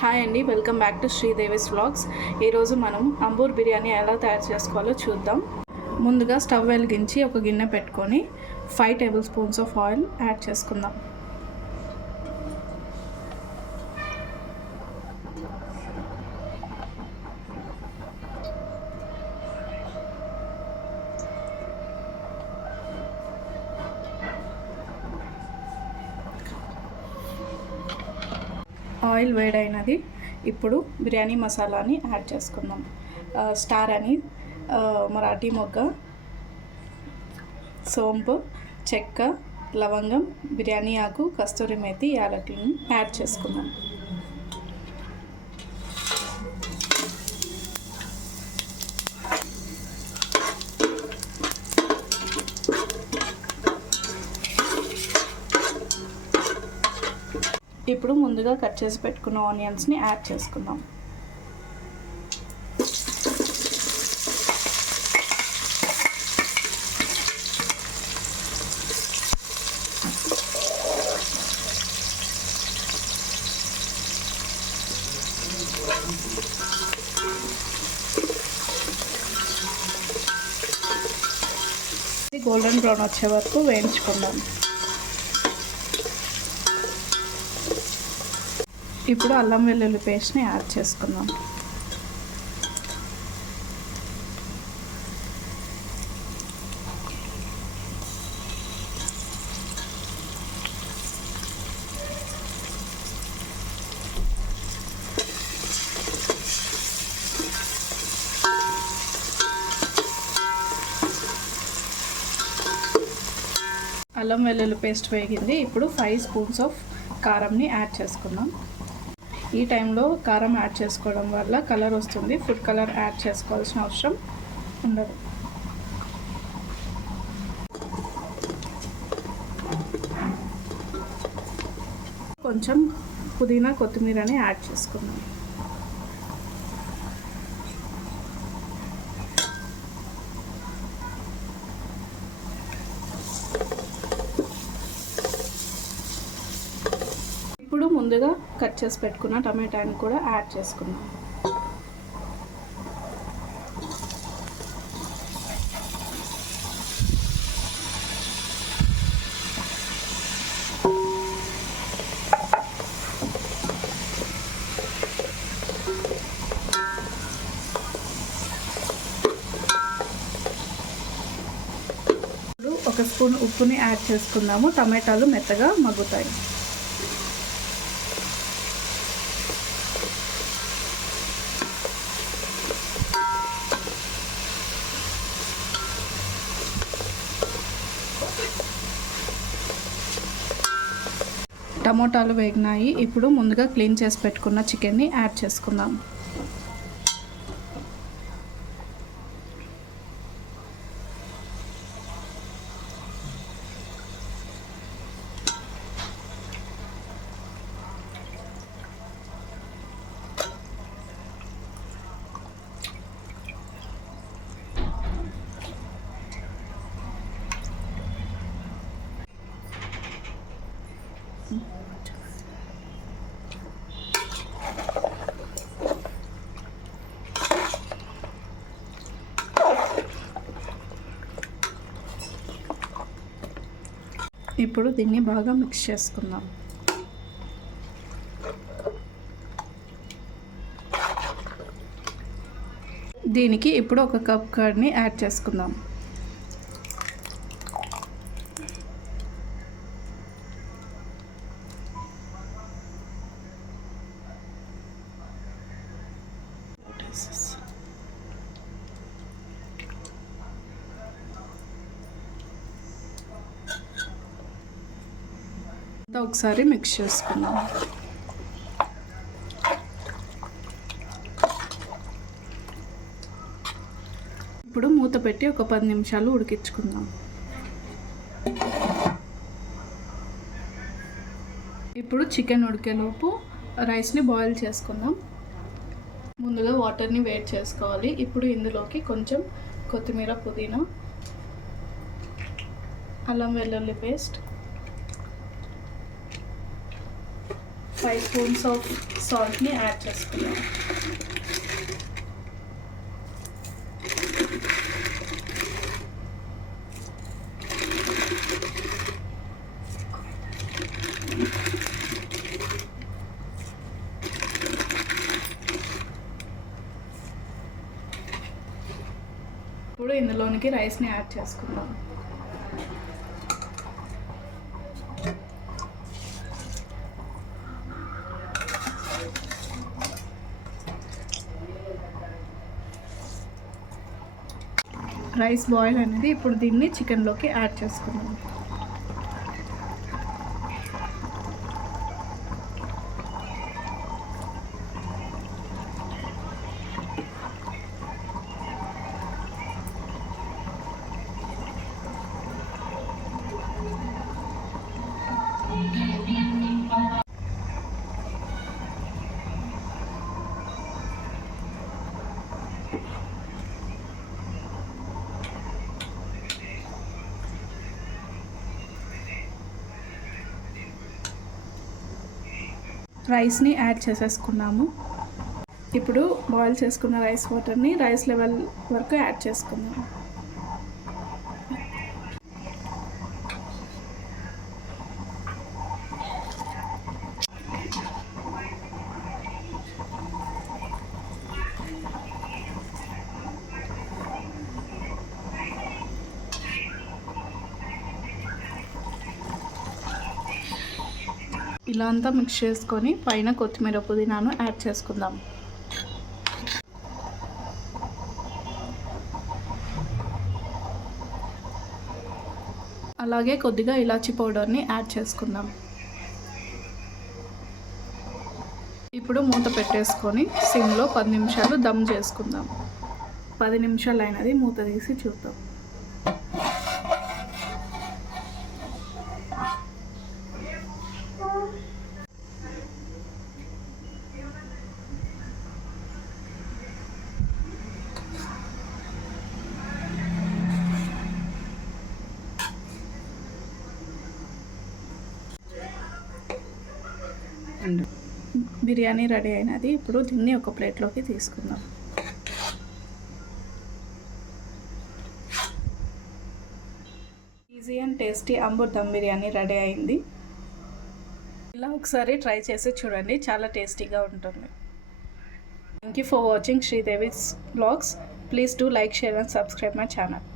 హాయ్ అండి, welcome back to శ్రీదేవిస్ వ్లాగ్స్. ఈరోజు మనం అంబూర్ బిర్యానీ ఎలా తయారు చేసుకోవాలో చూద్దాం. ముందుగా స్టవ్ వెలిగించి ఒక గిన్నె పెట్టుకొని 5 table spoons of oil add చేసుకుందాం. ఆయిల్ వేడైనది. ఇప్పుడు బిర్యానీ మసాలాని యాడ్ చేసుకుందాం. స్టార్ అని, మరాఠీ మొగ్గ, సోంపు, చెక్క, లవంగం, బిర్యానీ ఆకు, కస్తూరి మేతి, యాలకులను యాడ్ చేసుకుందాం. ఇప్పుడు ముందుగా కట్ చేసి పెట్టుకున్న ఆనియన్స్ని యాడ్ చేసుకుందాం. గోల్డెన్ బ్రౌన్ వచ్చే వరకు వేయించుకుందాం. ఇప్పుడు అల్లం వెల్లుల్లి పేస్ట్ని యాడ్ చేసుకుందాం. అల్లం వెల్లుల్లి పేస్ట్ వేగింది. ఇప్పుడు 5 స్పూన్స్ ఆఫ్ కారంని యాడ్ చేసుకుందాం. ఈ టైంలో కారం యాడ్ చేసుకోవడం వల్ల కలర్ వస్తుంది. ఫుడ్ కలర్ యాడ్ చేసుకోవాల్సిన అవసరం ఉండదు. కొంచెం పుదీనా, కొత్తిమీరని యాడ్ చేసుకుందాం. ఇప్పుడు ముందుగా కట్ చేసి పెట్టుకున్న టమాటాని కూడా యాడ్ చేసుకున్నాం. ఇప్పుడు 1 స్పూన్ ఉప్పుని యాడ్ చేసుకుందాము. టమాటాలు మెత్తగా మగ్గుతాయి. టమోటాలు వేగినాయి. ఇప్పుడు ముందుగా క్లీన్ చేసి పెట్టుకున్న చికెన్ని యాడ్ చేసుకుందాం. ఇప్పుడు దీన్ని బాగా మిక్స్ చేసుకుందాం. దీనికి ఇప్పుడు 1 కప్ కర్డ్ని యాడ్ చేసుకుందాం. ఒకసారి మిక్స్ చేసుకుందాం. ఇప్పుడు మూత పెట్టి ఒక 10 నిమిషాలు ఉడికించుకుందాం. ఇప్పుడు చికెన్ ఉడికేలోపు రైస్ని బాయిల్ చేసుకుందాం. ముందుగా వాటర్ని వేడి చేసుకోవాలి. ఇప్పుడు ఇందులోకి కొంచెం కొత్తిమీర, పుదీనా, అల్లం వెల్లుల్లి పేస్ట్, 5 స్పూన్స్ ఆఫ్ సాల్ట్ని యాడ్ చేసుకున్నాం. ఇప్పుడు ఇందులోనికి రైస్ని యాడ్ చేసుకుందాం. రైస్ బాయిల్ అనేది ఇప్పుడు దీన్ని చికెన్లోకి యాడ్ చేసుకుందాం. రైస్ని యాడ్ చేసేసుకున్నాము. ఇప్పుడు బాయిల్ చేసుకున్న రైస్ వాటర్ని రైస్ లెవెల్ వరకు యాడ్ చేసుకున్నాము. ఇలా అంతా మిక్స్ చేసుకొని పైన కొత్తిమీర పుదీనాను యాడ్ చేసుకుందాం. అలాగే కొద్దిగా ఇలాచీ పౌడర్ని యాడ్ చేసుకుందాం. ఇప్పుడు మూత పెట్టేసుకొని సిమ్లో 10 నిమిషాలు దమ్ చేసుకుందాం. 10 నిమిషాలు అయినది, మూత తీసి చూద్దాం. బిర్యానీ రెడీ అయినది. ఇప్పుడు దీన్ని ఒక ప్లేట్లోకి తీసుకుందాం. Easy and tasty Ambur dum biryani ready అయింది. ఇలా ఒకసారి ట్రై చేసి చూడండి, చాలా టేస్టీగా ఉంటుంది. Thank you for watching Sridevi's vlogs. Please do like, share and subscribe my channel.